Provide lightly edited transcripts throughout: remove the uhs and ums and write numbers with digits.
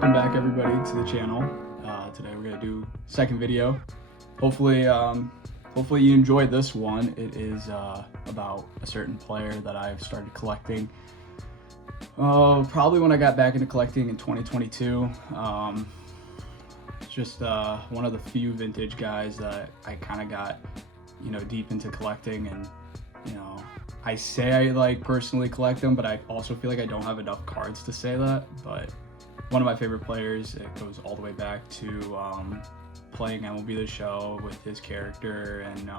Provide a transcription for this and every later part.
Welcome back everybody to the channel. Today we're gonna do second video. Hopefully you enjoyed this one. It is about a certain player that I've started collecting probably when I got back into collecting in 2022. It's just one of the few vintage guys that I kind of got deep into collecting, and I say I like personally collect them, but I also feel like I don't have enough cards to say that. But one of my favorite players, it goes all the way back to playing MLB The Show with his character, and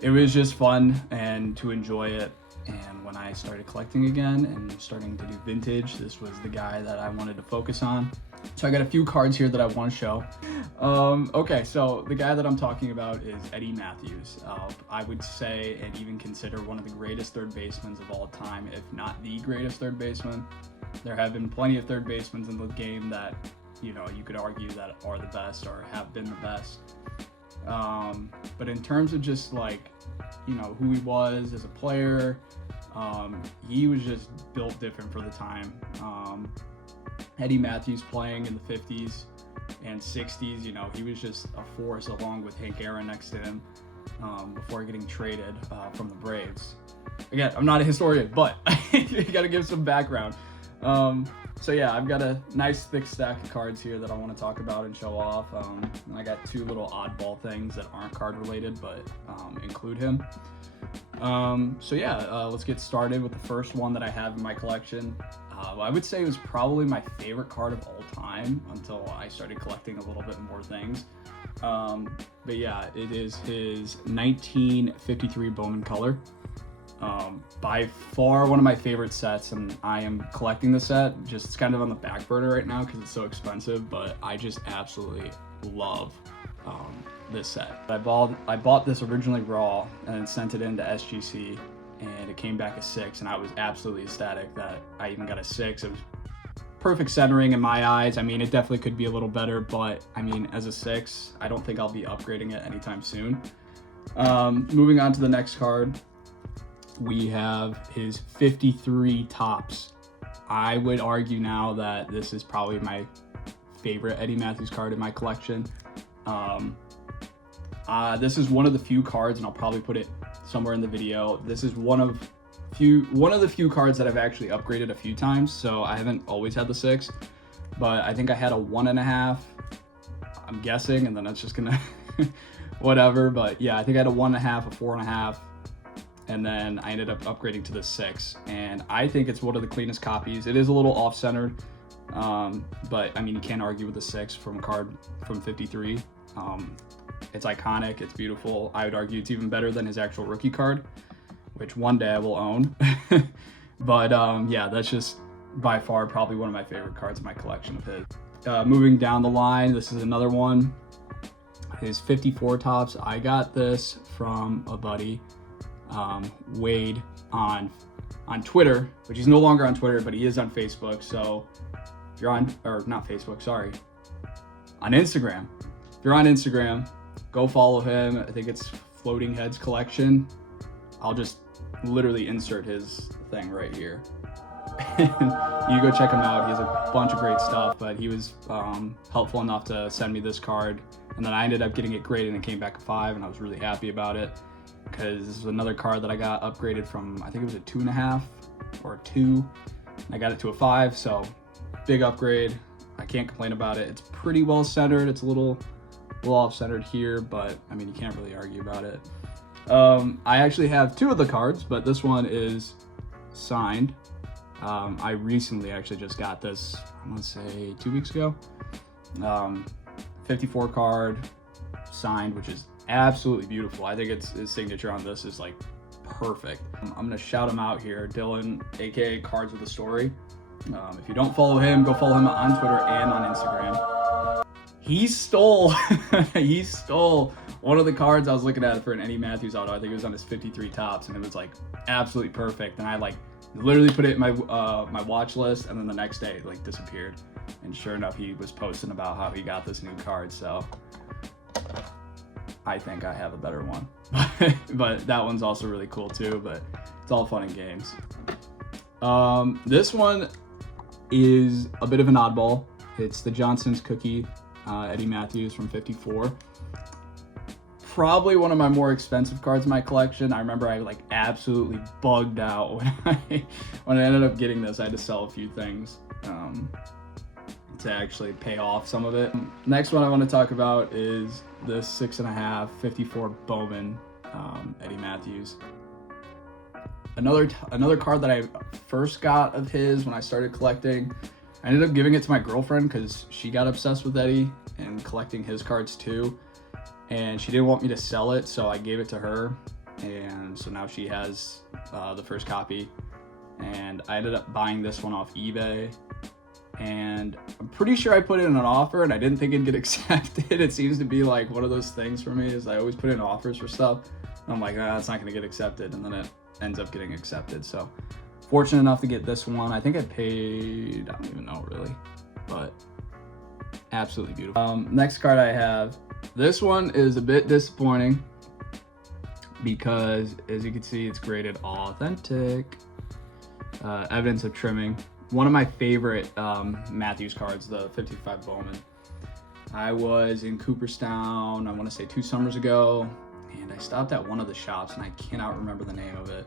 it was just fun and to enjoy it. And when I started collecting again and starting to do vintage, this was the guy that I wanted to focus on. So I got a few cards here that I want to show. Okay, so the guy that I'm talking about is Eddie Mathews. I would say and even consider one of the greatest third basemen of all time, if not the greatest third baseman. There have been plenty of third basemen in the game that you could argue that are the best or have been the best. But in terms of just like who he was as a player, he was just built different for the time. Eddie Mathews playing in the 50s and 60s, he was just a force along with Hank Aaron next to him before getting traded from the Braves. Again, I'm not a historian, but you gotta give some background. So yeah, I've got a nice thick stack of cards here that I want to talk about and show off. And I got two little oddball things that aren't card related, but include him. So yeah, let's get started with the first one that I have in my collection. I would say it was probably my favorite card of all time until I started collecting a little bit more things. But yeah, it is his 1953 Bowman Color. By far one of my favorite sets, and I am collecting the set. Just it's kind of on the back burner right now because it's so expensive, but I just absolutely love this set. I bought this originally raw and sent it into SGC, and it came back a 6, and I was absolutely ecstatic that I even got a 6. It was perfect centering in my eyes. I mean, it definitely could be a little better, but I mean, as a 6, I don't think I'll be upgrading it anytime soon. Moving on to the next card, we have his 53 Topps. I would argue now that this is probably my favorite Eddie Mathews card in my collection. This is one of the few cards, and I'll probably put it somewhere in the video. This is one of the few cards that I've actually upgraded a few times. So I haven't always had the 6, but I think I had a 1.5, I'm guessing, and then that's just gonna whatever. But yeah, I think I had a 1.5, a 4.5. And then I ended up upgrading to the 6, and I think it's one of the cleanest copies. It is a little off-centered, but I mean, you can't argue with the 6 from a card from 53. It's iconic, it's beautiful. I would argue it's even better than his actual rookie card, which one day I will own. But yeah, that's just by far probably one of my favorite cards in my collection of his. Moving down the line, this is another one. His 54 Topps. I got this from a buddy, Wade, on Twitter, which he's no longer on Twitter, but he is on Facebook. So if you're on, or not Facebook, sorry, on Instagram. If you're on Instagram, go follow him. I think it's Floating Heads Collection. I'll just literally insert his thing right here. You go check him out. He has a bunch of great stuff, but he was helpful enough to send me this card, and then I ended up getting it graded and it came back a 5, and I was really happy about it, because this is another card that I got upgraded from, I think it was a 2.5 or a 2. I got it to a 5, so big upgrade. I can't complain about it. It's pretty well centered. It's a little off centered here, but I mean, you can't really argue about it. I actually have 2 of the cards, but this one is signed. I recently actually just got this, I want to say 2 weeks ago. 54 card signed, which is absolutely beautiful. I think his signature on this is like perfect. I'm gonna shout him out here, Dylan, aka Cards with a Story. If you don't follow him, go follow him on Twitter and on Instagram. He stole one of the cards I was looking at for an Eddie Mathews auto. I think it was on his 53 Topps, and it was like absolutely perfect. And I like literally put it in my my watch list, and then the next day it like disappeared. And sure enough, he was posting about how he got this new card. So I think I have a better one. But that one's also really cool too, but it's all fun and games. This one is a bit of an oddball. It's the Johnson's Cookie, Eddie Mathews from 54. Probably one of my more expensive cards in my collection. I remember I like absolutely bugged out when I ended up getting this. I had to sell a few things to actually pay off some of it. Next one I want to talk about is this 6.5 54 Bowman Eddie Mathews. Another card that I first got of his when I started collecting. I ended up giving it to my girlfriend because she got obsessed with Eddie and collecting his cards too. And she didn't want me to sell it, so I gave it to her. And so now she has the first copy. And I ended up buying this one off eBay. And I'm pretty sure I put in an offer and I didn't think it'd get accepted. It seems to be like one of those things for me is I always put in offers for stuff. And I'm like, it's not gonna get accepted. And then it ends up getting accepted. So fortunate enough to get this one. I think I paid, I don't even know really, but absolutely beautiful. Next card I have. This one is a bit disappointing because, as you can see, it's graded authentic. Evidence of trimming. One of my favorite Mathews cards, the 55 Bowman. I was in Cooperstown, I want to say 2 summers ago, and I stopped at one of the shops, and I cannot remember the name of it.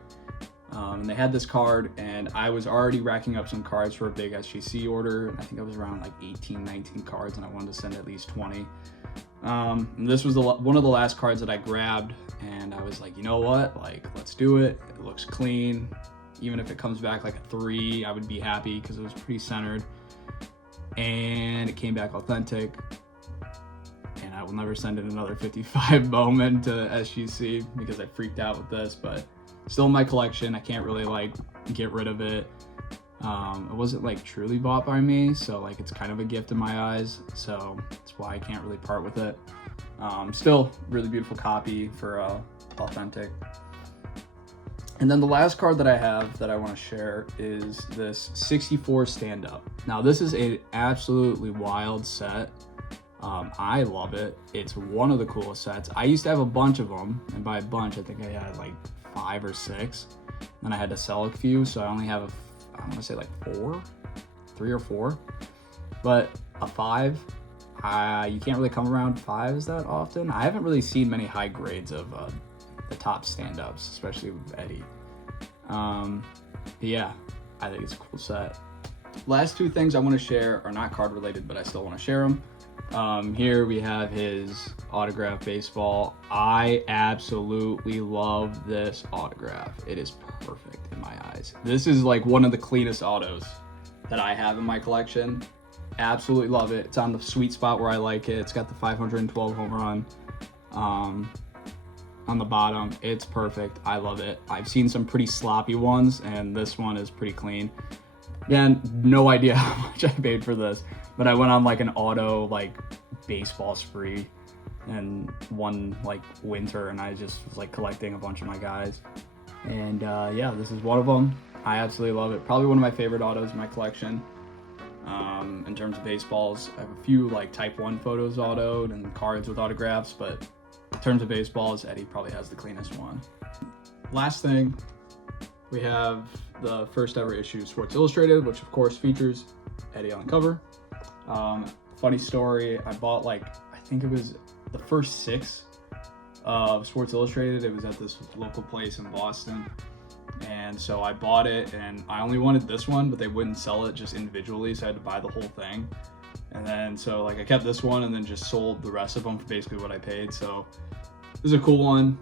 And they had this card, and I was already racking up some cards for a big SGC order. I think I was around like 18, 19 cards, and I wanted to send at least 20. This was one of the last cards that I grabbed, and I was like, you know what, like, let's do it. It looks clean. Even if it comes back like a 3, I would be happy because it was pretty centered. And it came back authentic. And I will never send in another 55 Bowman to SGC because I freaked out with this, but still in my collection. I can't really like get rid of it. It wasn't like truly bought by me, so like it's kind of a gift in my eyes, so that's why I can't really part with it. Still really beautiful copy for authentic. And then the last card that I have that I want to share is this 64 stand-up. Now this is an absolutely wild set. I love it. It's one of the coolest sets. I used to have a bunch of them, and by a bunch I think I had like 5 or 6. Then I had to sell a few, so I only have I want to say like 3 or 4. But a 5, you can't really come around 5s that often. I haven't really seen many high grades of the top stand-ups, especially with Eddie. Yeah, I think it's a cool set. Last 2 things I want to share are not card related, but I still want to share them. Here we have his autograph baseball. I absolutely love this autograph. It is perfect in my eyes. This is like one of the cleanest autos that I have in my collection. Absolutely love it. It's on the sweet spot where I like it. It's got the 512 home run on the bottom. It's perfect. I love it. I've seen some pretty sloppy ones, and this one is pretty clean. Again, no idea how much I paid for this, but I went on like an auto like baseball spree and one like winter, and I just was like collecting a bunch of my guys. And yeah, this is one of them. I absolutely love it. Probably one of my favorite autos in my collection. In terms of baseballs, I have a few like type 1 photos autoed and cards with autographs, but in terms of baseballs, Eddie probably has the cleanest one. Last thing, we have the first ever issue of Sports Illustrated, which of course features Eddie on the cover. Funny story, I bought like, I think it was the first 6 of Sports Illustrated. It was at this local place in Boston. And so I bought it, and I only wanted this one, but they wouldn't sell it just individually, so I had to buy the whole thing. And then so like I kept this one and then just sold the rest of them for basically what I paid. So this is a cool one.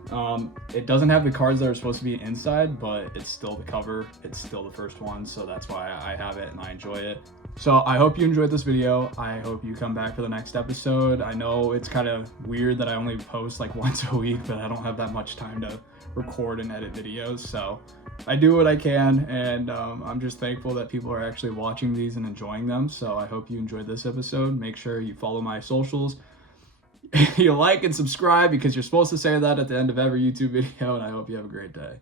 It doesn't have the cards that are supposed to be inside, but it's still the cover. It's still the first one, so that's why I have it and I enjoy it. So I hope you enjoyed this video. I hope you come back for the next episode. I know it's kind of weird that I only post like once a week, but I don't have that much time to record and edit videos, so I do what I can, and I'm just thankful that people are actually watching these and enjoying them. So I hope you enjoyed this episode. Make sure you follow my socials. You like and subscribe because you're supposed to say that at the end of every YouTube video, and I hope you have a great day.